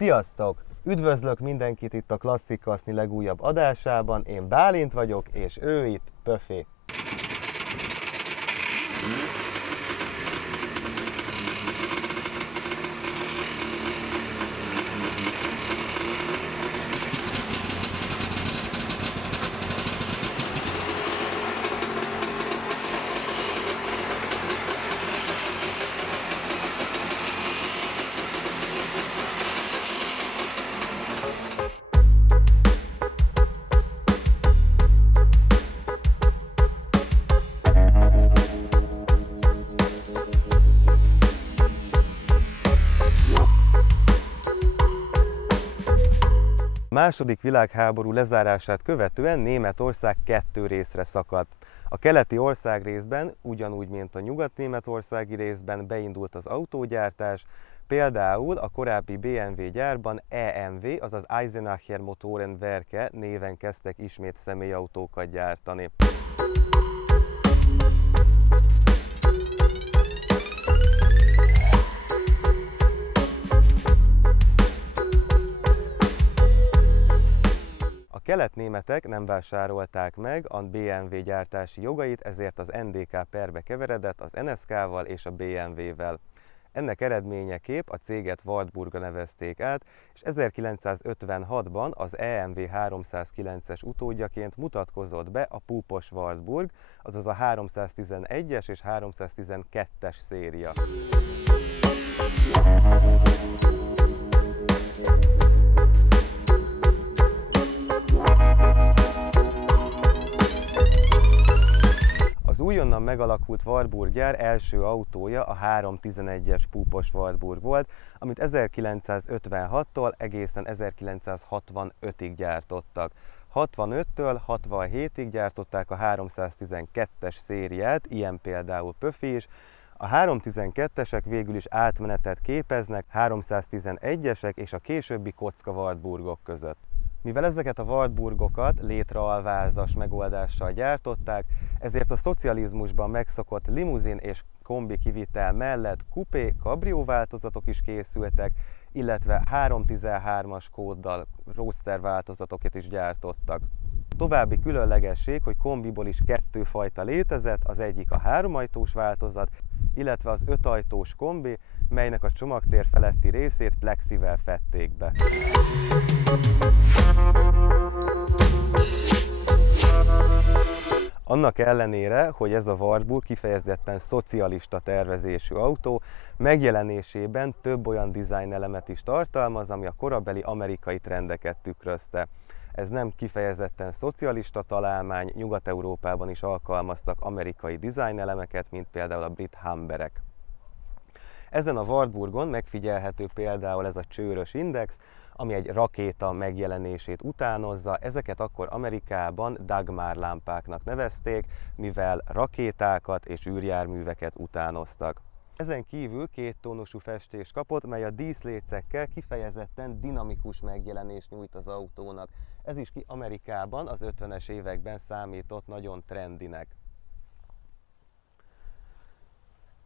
Sziasztok! Üdvözlök mindenkit itt a Klasszik Kaszni legújabb adásában. Én Bálint vagyok, és ő itt Pöfi. A második világháború lezárását követően Németország kettő részre szakadt. A keleti országrészben, ugyanúgy, mint a nyugat-németországi részben beindult az autógyártás, például a korábbi BMW gyárban EMW, azaz Eisenacher Motorenwerke néven kezdtek ismét személyautókat gyártani. A keletnémetek nem vásárolták meg a BMW gyártási jogait, ezért az NDK perbe keveredett az NSK-val és a BMW-vel. Ennek eredményeképp a céget Wartburgra nevezték át, és 1956-ban az EMW 309-es utódjaként mutatkozott be a púpos Wartburg, azaz a 311-es és 312-es széria. Az újonnan megalakult Wartburg gyár első autója a 311-es púpos Wartburg volt, amit 1956-tól egészen 1965-ig gyártottak. 65-től 67-ig gyártották a 312-es szériát, ilyen például Pöfi is. A 312-esek végül is átmenetet képeznek 311-esek és a későbbi kocka Wartburgok között. Mivel ezeket a Wartburgokat létraalvázas megoldással gyártották, ezért a szocializmusban megszokott limuzin és kombi kivitel mellett kupé, kabrió változatok is készültek, illetve 313-as kóddal roadster változatokat is gyártottak. További különlegesség, hogy kombiból is kettő fajta létezett, az egyik a 3-ajtós változat, illetve az 5-ajtós kombi, melynek a csomagtér feletti részét plexivel fedték be. Annak ellenére, hogy ez a Wartburg kifejezetten szocialista tervezésű autó, megjelenésében több olyan dizájnelemet is tartalmaz, ami a korabeli amerikai trendeket tükrözte. Ez nem kifejezetten szocialista találmány, Nyugat-Európában is alkalmaztak amerikai dizájnelemeket, mint például a brit Humberek. Ezen a Wartburgon megfigyelhető például ez a csőrös index, ami egy rakéta megjelenését utánozza. Ezeket akkor Amerikában Dagmar lámpáknak nevezték, mivel rakétákat és űrjárműveket utánoztak. Ezen kívül kéttónusú festést kapott, mely a díszlécekkel kifejezetten dinamikus megjelenést nyújt az autónak. Ez is Amerikában az 50-es években számított nagyon trendinek.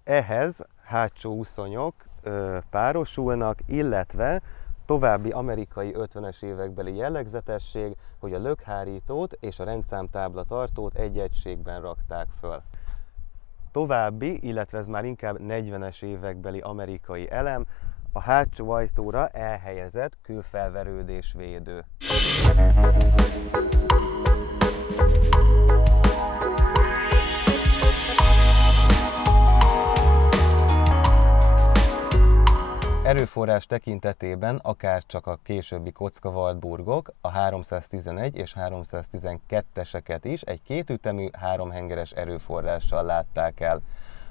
Ehhez hátsó uszonyok párosulnak, illetve további amerikai 50-es évekbeli jellegzetesség, hogy a lökhárítót és a rendszámtábla tartót egy egységben rakták föl. További, illetve ez már inkább 40-es évekbeli amerikai elem, a hátsó ajtóra elhelyezett kőfelverődésvédő. Erőforrás tekintetében akárcsak a későbbi kocka Wartburgok, a 311 és 312-eseket is egy kétütemű, háromhengeres erőforrással látták el.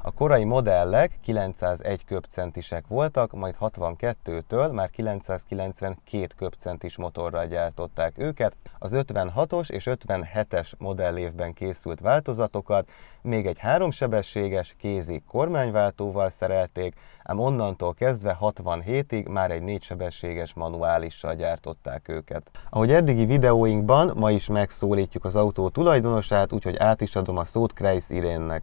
A korai modellek 901 köbcentisek voltak, majd 62-től már 992 köbcentis motorral gyártották őket. Az 56-os és 57-es modellévben készült változatokat még egy 3-sebességes kézi kormányváltóval szerelték, ám onnantól kezdve 67-ig már egy 4-sebességes manuálissal gyártották őket. Ahogy eddigi videóinkban, ma is megszólítjuk az autó tulajdonosát, úgyhogy át is adom a szót Kreis Irénnek.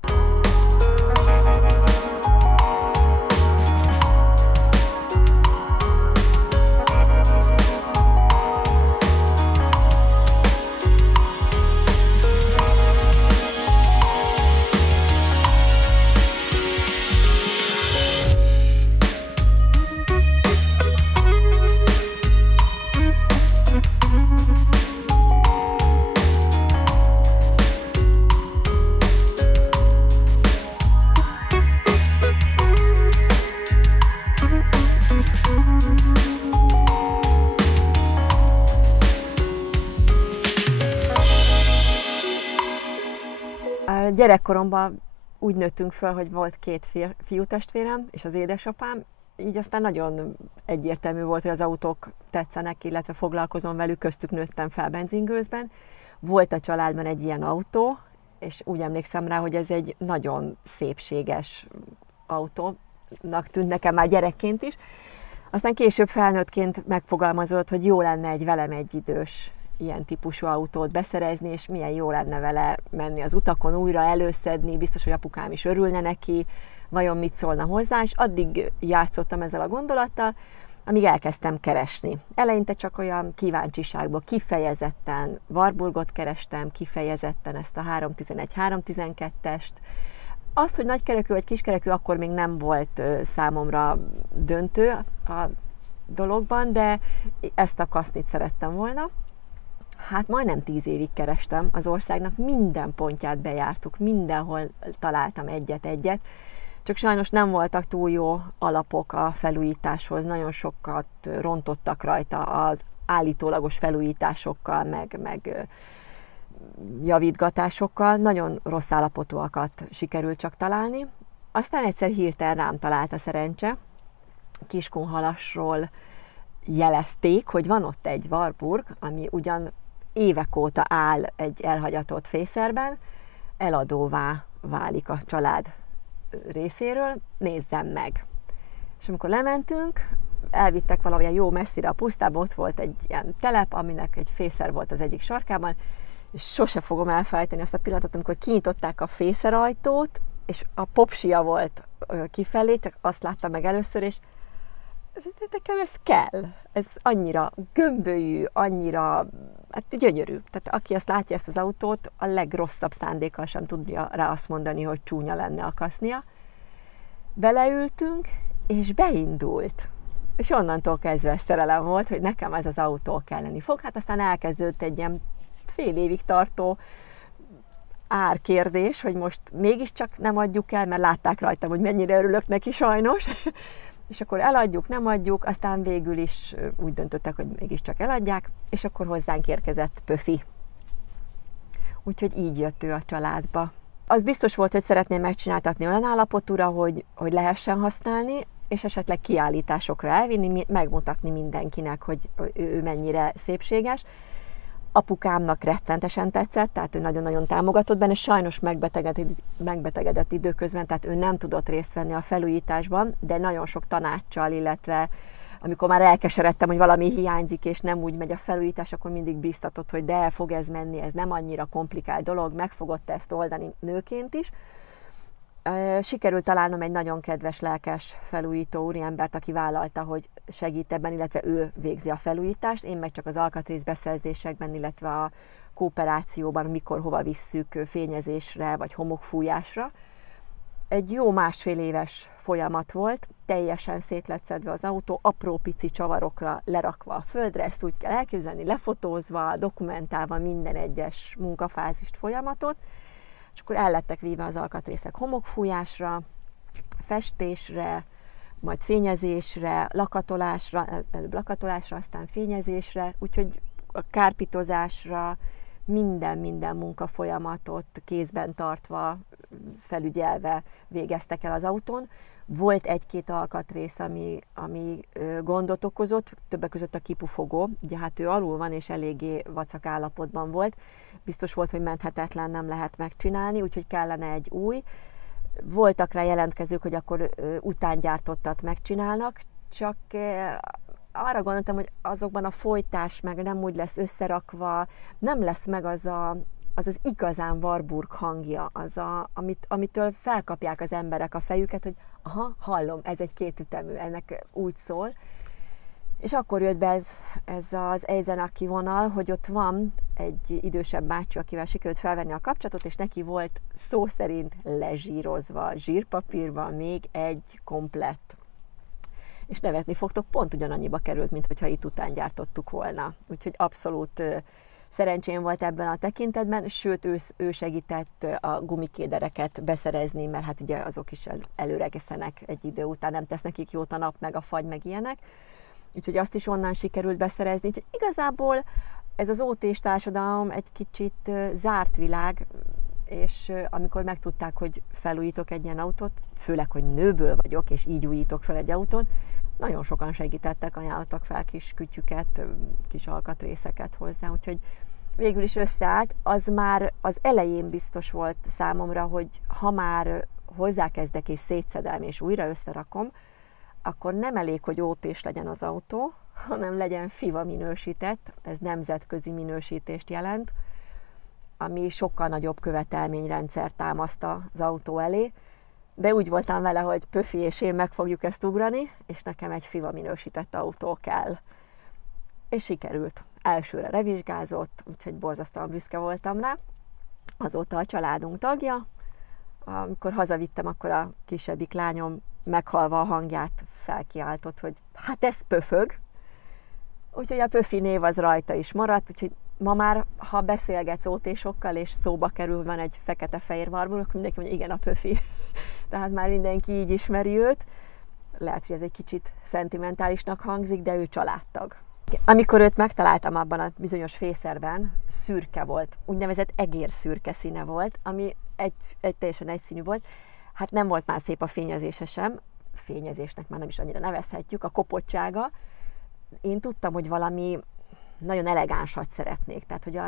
Gyerekkoromban úgy nőttünk föl, hogy volt 2 fiútestvérem és az édesapám, így aztán nagyon egyértelmű volt, hogy az autók tetszenek, illetve foglalkozom velük, köztük nőttem fel benzingőzben. Volt a családban egy ilyen autó, és úgy emlékszem rá, hogy ez egy nagyon szépséges autónak tűnt nekem már gyerekként is. Aztán később felnőttként megfogalmazott, hogy jó lenne egy velem egyidős ilyen típusú autót beszerezni, és milyen jó lenne vele menni az utakon, újra előszedni, biztos, hogy apukám is örülne neki, vajon mit szólna hozzá, és addig játszottam ezzel a gondolattal, amíg elkezdtem keresni. Eleinte csak olyan kíváncsiságból, kifejezetten Warburgot kerestem, kifejezetten ezt a 311-312-est. Azt, hogy nagykerekű vagy kiskerekű, akkor még nem volt számomra döntő a dologban, de ezt a kasznit szerettem volna. Hát majdnem 10 évig kerestem az országnak, minden pontját bejártuk, mindenhol találtam egyet-egyet, csak sajnos nem voltak túl jó alapok a felújításhoz, nagyon sokat rontottak rajta az állítólagos felújításokkal, meg javítgatásokkal, nagyon rossz állapotúakat sikerült csak találni. Aztán egyszer hirtelen rám talált a szerencse, Kiskunhalasról jelezték, hogy van ott egy Warburg, ami ugyan évek óta áll egy elhagyatott fészerben, eladóvá válik a család részéről, nézzem meg. És amikor lementünk, elvittek valamilyen jó messzire a pusztába, ott volt egy ilyen telep, aminek egy fészer volt az egyik sarkában, és sose fogom elfelejteni azt a pillanatot, amikor kinyitották a fészerajtót, és a popsia volt kifelé, csak azt láttam meg először, és nekem ez kell. Ez annyira gömbölyű, annyira hát gyönyörű. Tehát aki azt látja, ezt az autót, a legrosszabb szándékkal sem tudja rá azt mondani, hogy csúnya lenne a kasznia. Beleültünk, és beindult. És onnantól kezdve szerelem volt, hogy nekem ez az autó kelleni fog. Hát aztán elkezdődött egy ilyen fél évig tartó árkérdés, hogy most mégiscsak nem adjuk el, mert látták rajtam, hogy mennyire örülök neki sajnos. És akkor eladjuk, nem adjuk, aztán végül is úgy döntöttek, hogy mégiscsak eladják, és akkor hozzánk érkezett Pöfi. Úgyhogy így jött ő a családba. Az biztos volt, hogy szeretném megcsináltatni olyan állapotúra, hogy lehessen használni, és esetleg kiállításokra elvinni, megmutatni mindenkinek, hogy ő mennyire szépséges. Apukámnak rettentesen tetszett, tehát ő nagyon-nagyon támogatott benne, sajnos megbetegedett időközben, tehát ő nem tudott részt venni a felújításban, de nagyon sok tanáccsal, illetve amikor már elkeseredtem, hogy valami hiányzik, és nem úgy megy a felújítás, akkor mindig bíztatott, hogy de fog ez menni, ez nem annyira komplikált dolog, meg fogod te ezt oldani nőként is. Sikerült találnom egy nagyon kedves, lelkes felújító úriembert, aki vállalta, hogy segít ebben, illetve ő végzi a felújítást, én meg csak az alkatrész beszerzésekben, illetve a kooperációban, mikor hova visszük fényezésre vagy homokfújásra. Egy jó 1,5 éves folyamat volt, teljesen szét lett szedve az autó, apró pici csavarokra lerakva a földre, ezt úgy kell elképzelni, lefotózva, dokumentálva minden egyes munkafázist, folyamatot, és akkor el lettek víve az alkatrészek homokfújásra, festésre, majd fényezésre, lakatolásra, előbb lakatolásra, aztán fényezésre, úgyhogy a kárpitozásra minden munkafolyamatot kézben tartva, felügyelve végeztek el az autón. Volt egy-két alkatrész, ami gondot okozott, többek között a kipufogó, ugye hát ő alul van és eléggé vacak állapotban volt. Biztos volt, hogy menthetetlen, nem lehet megcsinálni, úgyhogy kellene egy új. Voltak rá jelentkezők, hogy akkor utángyártottat megcsinálnak, csak arra gondoltam, hogy azokban a folytás meg nem úgy lesz összerakva, nem lesz meg az igazán Warburg hangja, amitől felkapják az emberek a fejüket, hogy aha, hallom, ez egy kétütemű, ennek úgy szól. És akkor jött be ez az Eisenach vonal, hogy ott van egy idősebb bácsi, akivel sikerült felvenni a kapcsolatot, és neki volt szó szerint lezsírozva, zsírpapírban még egy komplett. És nevetni fogtok, pont ugyanannyiba került, mint hogyha itt után gyártottuk volna. Úgyhogy abszolút szerencsém volt ebben a tekintetben, sőt ő segített a gumikédereket beszerezni, mert hát ugye azok is előregeszenek egy idő után, nem tesz nekik jót a nap, meg a fagy, meg ilyenek. Úgyhogy azt is onnan sikerült beszerezni. Úgyhogy igazából ez az OT-s társadalom egy kicsit zárt világ. és amikor megtudták, hogy felújítok egy ilyen autót, főleg, hogy nőből vagyok, és így újítok fel egy autót, nagyon sokan segítettek, ajánlottak fel kis kütyüket, kis alkatrészeket hozzá, úgyhogy végül is összeállt. Az már az elején biztos volt számomra, hogy ha már hozzákezdek és szétszedem és újra összerakom, akkor nem elég, hogy OT-s legyen az autó, hanem legyen FIVA minősített, ez nemzetközi minősítést jelent, ami sokkal nagyobb követelményrendszer támaszt az autó elé, de úgy voltam vele, hogy Pöfi és én meg fogjuk ezt ugrani, és nekem egy FIVA minősített autó kell. És sikerült. Elsőre revizsgázott, úgyhogy borzasztóan büszke voltam rá. Azóta a családunk tagja. Amikor hazavittem, akkor a kisebbik lányom meghallva a hangját felkiáltott, hogy hát ez pöfög. Úgyhogy a Pöfi név az rajta is maradt, úgyhogy ma már, ha beszélgetsz OT-sokkal, és szóba kerül, van egy fekete-fehér Warburg, akkor mindenki mondja, igen, a Pöfi. Tehát már mindenki így ismeri őt. Lehet, hogy ez egy kicsit szentimentálisnak hangzik, de ő családtag. Amikor őt megtaláltam abban a bizonyos fészerben, szürke volt, úgynevezett egérszürke színe volt, ami egy teljesen egyszínű volt. Hát nem volt már szép a fényezése sem, fényezésnek már nem is annyira nevezhetjük, a kopottsága. Én tudtam, hogy valami nagyon elegánsat szeretnék, tehát hogy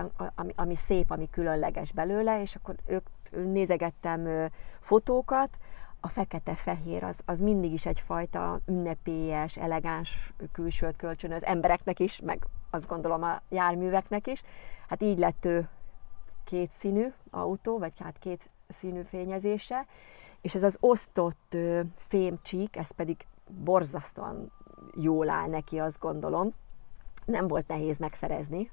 ami szép, ami különleges belőle, és akkor nézegettem fotókat, a fekete-fehér az mindig is egyfajta ünnepélyes, elegáns külsőt kölcsönöz embereknek is, meg azt gondolom a járműveknek is. Hát így lett ő kétszínű autó, vagy hát két színű fényezése, és ez az osztott fémcsík, ez pedig borzasztóan jól áll neki, azt gondolom. Nem volt nehéz megszerezni,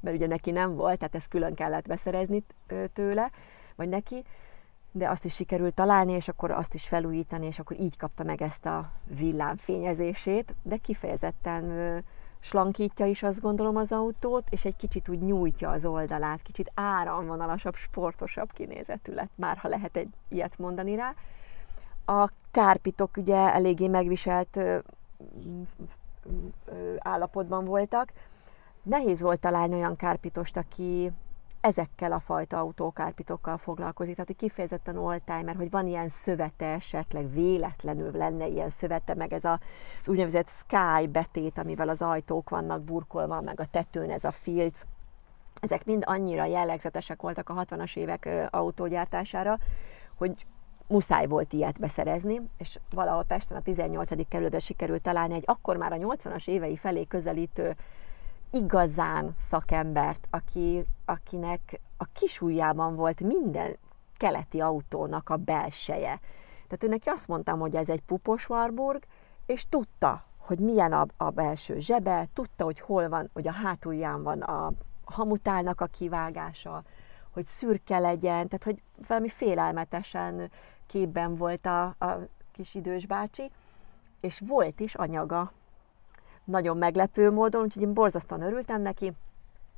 mert ugye neki nem volt, tehát ezt külön kellett beszerezni tőle, vagy neki, de azt is sikerült találni, és akkor azt is felújítani, és akkor így kapta meg ezt a villámfényezését, de kifejezetten slankítja is, azt gondolom, az autót, és egy kicsit úgy nyújtja az oldalát, kicsit áramvonalasabb, sportosabb kinézetű lett, már ha lehet egy ilyet mondani rá. A kárpitok ugye eléggé megviselt állapotban voltak. Nehéz volt találni olyan kárpitost, aki ezekkel a fajta autókárpitokkal foglalkozik, tehát hogy kifejezetten oldtimer, hogy van ilyen szövete, esetleg véletlenül lenne ilyen szövete, meg ez az úgynevezett sky betét, amivel az ajtók vannak burkolva, meg a tetőn ez a filc. Ezek mind annyira jellegzetesek voltak a 60-as évek autógyártására, hogy muszáj volt ilyet beszerezni, és valahol Pesten a 18. kerületben sikerült találni egy akkor már a 80-as évei felé közelítő igazán szakembert, akinek a kisujjában volt minden keleti autónak a belseje. Tehát ő neki azt mondtam, hogy ez egy pupos Warburg, és tudta, hogy milyen a belső zsebe, tudta, hogy hol van, hogy a hátulján van a hamutálnak a kivágása, hogy szürke legyen, tehát hogy valami félelmetesen képben volt a kis idős bácsi, és volt is anyaga. Nagyon meglepő módon, úgyhogy én borzasztóan örültem neki.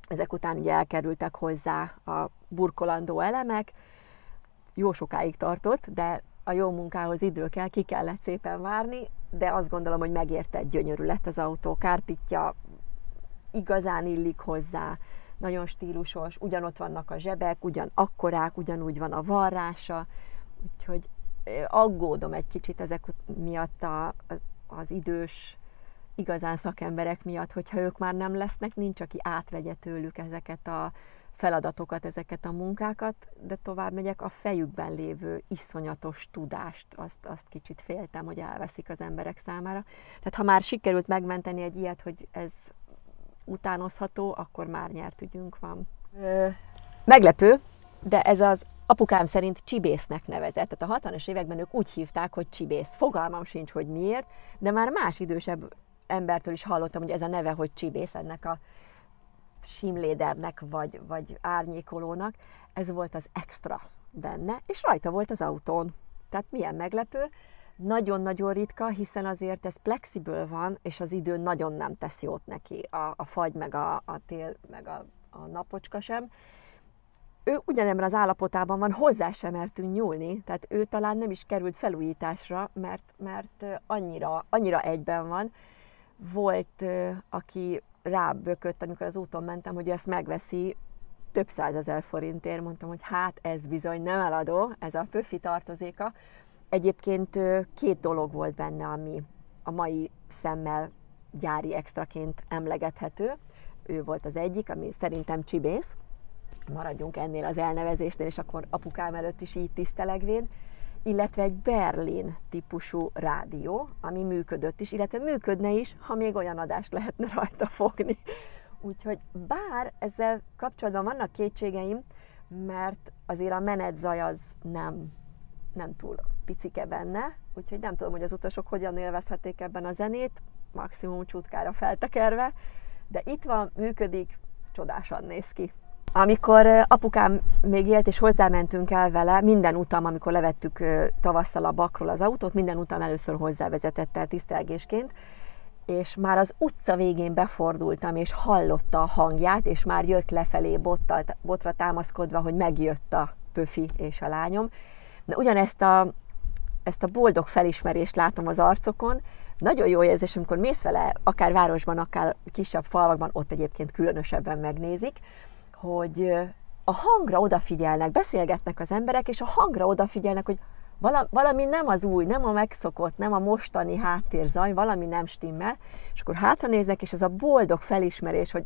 Ezek után ugye elkerültek hozzá a burkolandó elemek. Jó sokáig tartott, de a jó munkához idő kell, ki kellett szépen várni, de azt gondolom, hogy megérte, gyönyörű lett az autó. Kárpitja igazán illik hozzá, nagyon stílusos, ugyanott vannak a zsebek, ugyanakkorák, ugyanúgy van a varrása, úgyhogy aggódom egy kicsit ezek miatt az idős, igazán szakemberek miatt, hogyha ők már nem lesznek, nincs, aki átvegye tőlük ezeket a feladatokat, ezeket a munkákat, de tovább megyek, a fejükben lévő iszonyatos tudást, azt kicsit féltem, hogy elveszik az emberek számára. Tehát ha már sikerült megmenteni egy ilyet, hogy ez utánozható, akkor már nyert ügyünk van. Meglepő, de ez az apukám szerint csibésznek nevezett. Tehát a 60-as években ők úgy hívták, hogy csibész. Fogalmam sincs, hogy miért, de már más idősebb embertől is hallottam, hogy ez a neve, hogy csibész, ennek a simlédernek vagy árnyékolónak. Ez volt az extra benne, és rajta volt az autón. Tehát milyen meglepő. Nagyon-nagyon ritka, hiszen azért ez plexiből van, és az idő nagyon nem tesz jót neki, a fagy, meg a tél, meg a napocska sem. Ő ugyanebben az állapotában van, hozzá sem mertünk nyúlni, tehát ő talán nem is került felújításra, mert annyira egyben van. Volt, aki rábökött, amikor az úton mentem, hogy ezt megveszi, több 100 000 forintért. Mondtam, hogy hát ez bizony nem eladó, ez a pöfi tartozéka. Egyébként 2 dolog volt benne, ami a mai szemmel gyári extraként emlegethető. Ő volt az egyik, ami szerintem csibész. Maradjunk ennél az elnevezésnél, és akkor apukám előtt is így tisztelegvén. Illetve egy Berlin típusú rádió, ami működött is, illetve működne is, ha még olyan adást lehetne rajta fogni. Úgyhogy bár ezzel kapcsolatban vannak kétségeim, mert azért a menetzaj az nem túl picike benne, úgyhogy nem tudom, hogy az utasok hogyan élvezhették ebben a zenét, maximum csutkára feltekerve, de itt van, működik, csodásan néz ki. Amikor apukám még élt és hozzámentünk el vele, minden utam, amikor levettük tavasszal a bakról az autót, minden utam először hozzávezetett el tisztelgésként, és már az utca végén befordultam, és hallotta a hangját, és már jött lefelé botra támaszkodva, hogy megjött a pöfi és a lányom. De ugyanezt ezt a boldog felismerést látom az arcokon. Nagyon jó érzés, amikor mész vele, akár városban, akár kisebb falvakban, ott egyébként különösebben megnézik, hogy a hangra odafigyelnek, beszélgetnek az emberek, és a hangra odafigyelnek, hogy valami nem az új, nem a megszokott, nem a mostani háttérzaj, valami nem stimmel, és akkor hátra néznek, és ez a boldog felismerés, hogy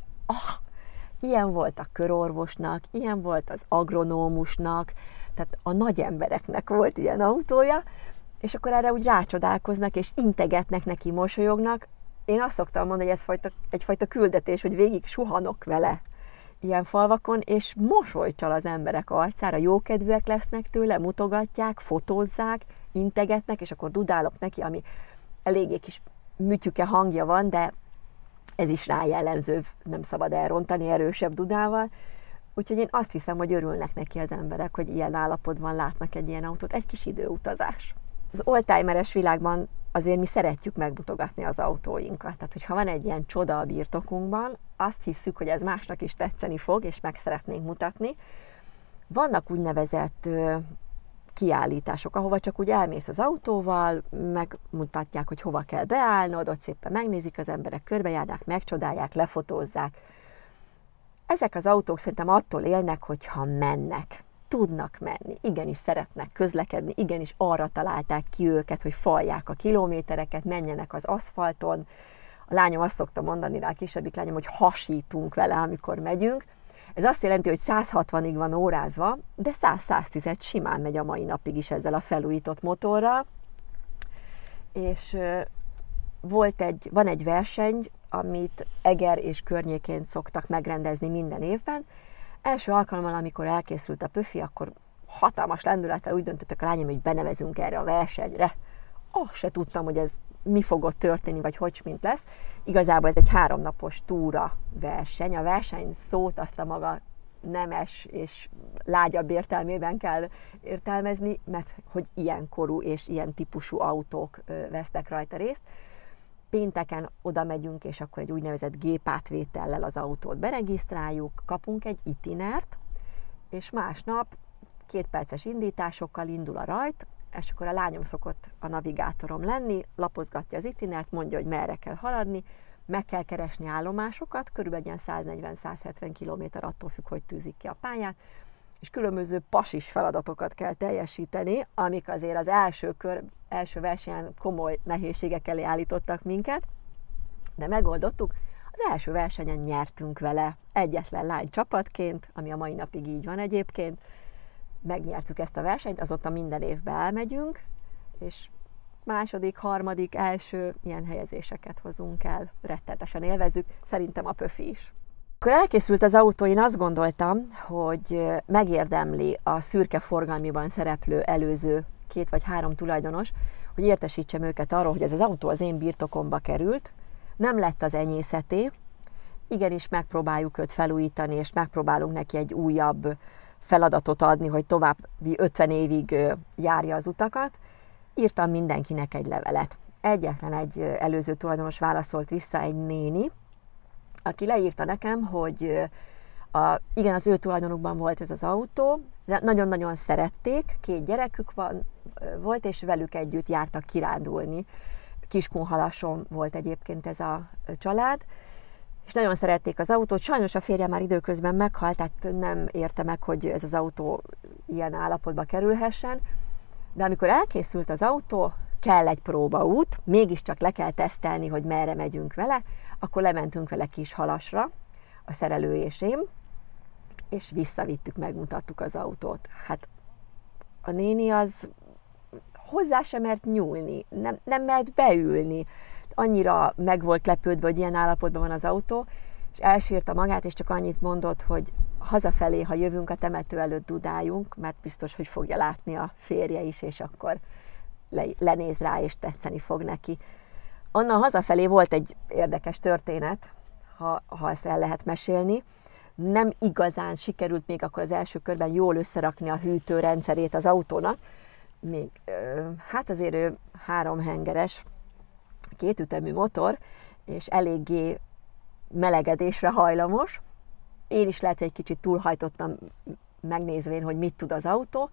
ilyen volt a körorvosnak, ilyen volt az agronómusnak, tehát a nagy embereknek volt ilyen autója, és akkor erre úgy rácsodálkoznak, és integetnek neki, mosolyognak. Én azt szoktam mondani, hogy ez egyfajta küldetés, hogy végig suhanok vele ilyen falvakon, és mosolycsal az emberek arcára, jókedvűek lesznek tőle, mutogatják, fotózzák, integetnek, és akkor dudálok neki, ami eléggé kis mütyüke hangja van, de ez is rá jellemző, nem szabad elrontani erősebb dudával. Úgyhogy én azt hiszem, hogy örülnek neki az emberek, hogy ilyen állapotban látnak egy ilyen autót. Egy kis időutazás. Az oldtimeres világban azért mi szeretjük megmutogatni az autóinkat. Tehát, hogyha van egy ilyen csoda a birtokunkban, azt hiszük, hogy ez másnak is tetszeni fog, és meg szeretnénk mutatni. Vannak úgynevezett kiállítások, ahova csak úgy elmész az autóval, megmutatják, hogy hova kell beállnod, ott szépen megnézik az emberek, körbejárják, megcsodálják, lefotózzák. Ezek az autók szerintem attól élnek, hogyha mennek. Tudnak menni, igenis szeretnek közlekedni, igenis arra találták ki őket, hogy falják a kilométereket, menjenek az aszfalton. A lányom azt szokta mondani rá, a kisebbik lányom, hogy hasítunk vele, amikor megyünk. Ez azt jelenti, hogy 160-ig van órázva, de 100-110 simán megy a mai napig is ezzel a felújított motorral. És van egy verseny, amit Eger és környékén szoktak megrendezni minden évben. Első alkalommal, amikor elkészült a pöfi, akkor hatalmas lendülettel úgy döntöttek a lányom, hogy benevezünk erre a versenyre. Se tudtam, hogy ez mi fog ott történni, vagy hogy mint lesz. Igazából ez egy 3 napos túra verseny. A verseny szót azt a maga nemes és lágyabb értelmében kell értelmezni, mert hogy ilyen korú és ilyen típusú autók vesznek rajta részt. Pénteken oda megyünk, és akkor egy úgynevezett gépátvétellel az autót beregisztráljuk, kapunk egy itinert, és másnap 2 perces indításokkal indul a rajt, és akkor a lányom szokott a navigátorom lenni, lapozgatja az itinert, mondja, hogy merre kell haladni, meg kell keresni állomásokat, körülbelül 140-170 km attól függ, hogy tűzik ki a pályát, és különböző pasis feladatokat kell teljesíteni, amik azért az első versenyen komoly nehézségek elé állítottak minket, de megoldottuk. Az első versenyen nyertünk vele egyetlen lány csapatként, ami a mai napig így van egyébként. Megnyertük ezt a versenyt, azóta minden évben elmegyünk, és második, harmadik, első ilyen helyezéseket hozunk el, rettenetesen élvezzük, szerintem a pöfi is. Akkor elkészült az autó, én azt gondoltam, hogy megérdemli a szürke forgalmiban szereplő előző 2 vagy 3 tulajdonos, hogy értesítsem őket arról, hogy ez az autó az én birtokomba került, nem lett az enyészeté, igenis megpróbáljuk őt felújítani, és megpróbálunk neki egy újabb feladatot adni, hogy további 50 évig járja az utakat. Írtam mindenkinek egy levelet. Egyetlen egy előző tulajdonos válaszolt vissza, egy néni, aki leírta nekem, hogy igen, az ő tulajdonukban volt ez az autó, de nagyon-nagyon szerették, 2 gyerekük volt, és velük együtt jártak kirándulni. Kiskunhalason volt egyébként ez a család, és nagyon szerették az autót. Sajnos a férje már időközben meghalt, tehát nem érte meg, hogy ez az autó ilyen állapotba kerülhessen. De amikor elkészült az autó, kell egy próbaút, mégiscsak le kell tesztelni, hogy merre megyünk vele, akkor lementünk vele Kishalasra, a szerelő és én, és visszavittük, megmutattuk az autót. Hát a néni az hozzá sem mert nyúlni, nem mert beülni. Annyira meg volt lepődve, hogy ilyen állapotban van az autó, és elsírta magát, és csak annyit mondott, hogy hazafelé, ha jövünk, a temető előtt dudáljunk, mert biztos, hogy fogja látni a férje is, és akkor lenéz rá, és tetszeni fog neki. Onnan hazafelé volt egy érdekes történet, ha ezt el lehet mesélni. Nem igazán sikerült még akkor az első körben jól összerakni a hűtőrendszerét az autónak. Még, hát azért ő 3 hengeres, 2 ütemű motor, és eléggé melegedésre hajlamos. Én is lehet, hogy egy kicsit túlhajtottam, megnézvén, hogy mit tud az autó,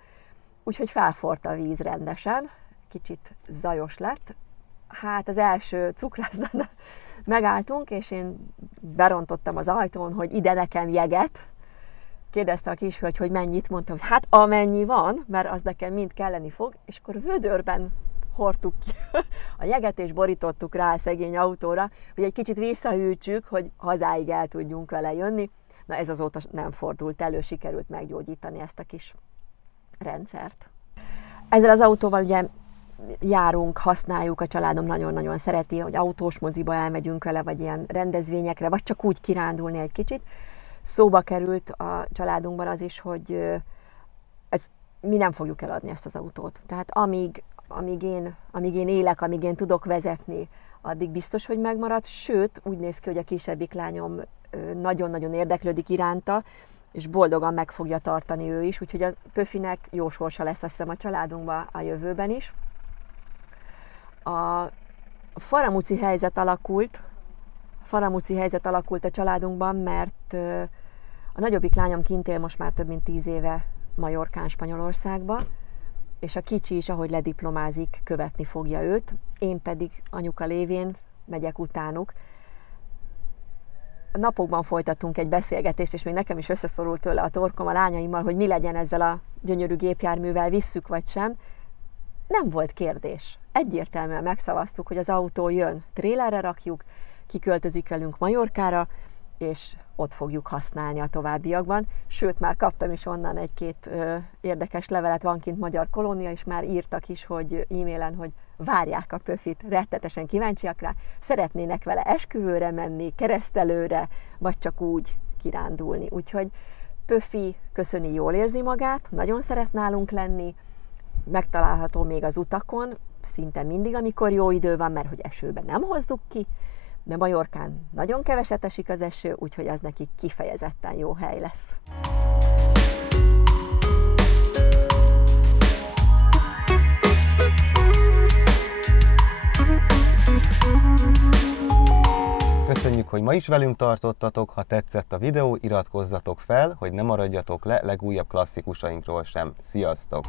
úgyhogy felforrt a víz rendesen, kicsit zajos lett. Hát az első cukrászdán megálltunk, és én berontottam az ajtón, hogy ide nekem jeget. Kérdezte a kishölgy, hogy mennyit, mondtam, hogy hát amennyi van, mert az nekem mind kelleni fog, és akkor vödörben hordtuk ki a jeget, és borítottuk rá a szegény autóra, hogy egy kicsit visszahűtsük, hogy hazáig el tudjunk vele jönni. Na ez azóta nem fordult elő, sikerült meggyógyítani ezt a kis rendszert. Ezzel az autóval ugye járunk, használjuk, a családom nagyon-nagyon szereti, hogy autós moziba elmegyünk vele, vagy ilyen rendezvényekre, vagy csak úgy kirándulni egy kicsit. Szóba került a családunkban az is, hogy mi nem fogjuk eladni ezt az autót. Tehát amíg én élek, amíg én tudok vezetni, addig biztos, hogy megmarad. Sőt, úgy néz ki, hogy a kisebbik lányom nagyon-nagyon érdeklődik iránta, és boldogan meg fogja tartani ő is, úgyhogy a Pöfinek jó sorsa lesz, azt hiszem, a családunkban a jövőben is. A faramúci helyzet alakult a családunkban, mert a nagyobbik lányom kint él most már több mint 10 éve Majorkán, Spanyolországba, és a kicsi is, ahogy lediplomázik, követni fogja őt, én pedig anyuka lévén megyek utánuk. A napokban folytattunk egy beszélgetést, és még nekem is összeszorult tőle a torkom a lányaimmal, hogy mi legyen ezzel a gyönyörű gépjárművel, visszük vagy sem. Nem volt kérdés. Egyértelműen megszavaztuk, hogy az autó jön, trélerre rakjuk, kiköltözik velünk Majorkára, és ott fogjuk használni a továbbiakban. Sőt, már kaptam is onnan egy-két érdekes levelet, van kint magyar kolónia, és már írtak is, hogy e-mailen, hogy várják a Pöfit, rettetesen kíváncsiak rá, szeretnének vele esküvőre menni, keresztelőre, vagy csak úgy kirándulni. Úgyhogy Pöfi köszöni, jól érzi magát, nagyon szeret nálunk lenni, megtalálható még az utakon, szinte mindig, amikor jó idő van, mert hogy esőben nem hozzuk ki, de Majorkán nagyon keveset esik az eső, úgyhogy az neki kifejezetten jó hely lesz. Köszönjük, hogy ma is velünk tartottatok, ha tetszett a videó, iratkozzatok fel, hogy ne maradjatok le legújabb klasszikusainkról sem. Sziasztok!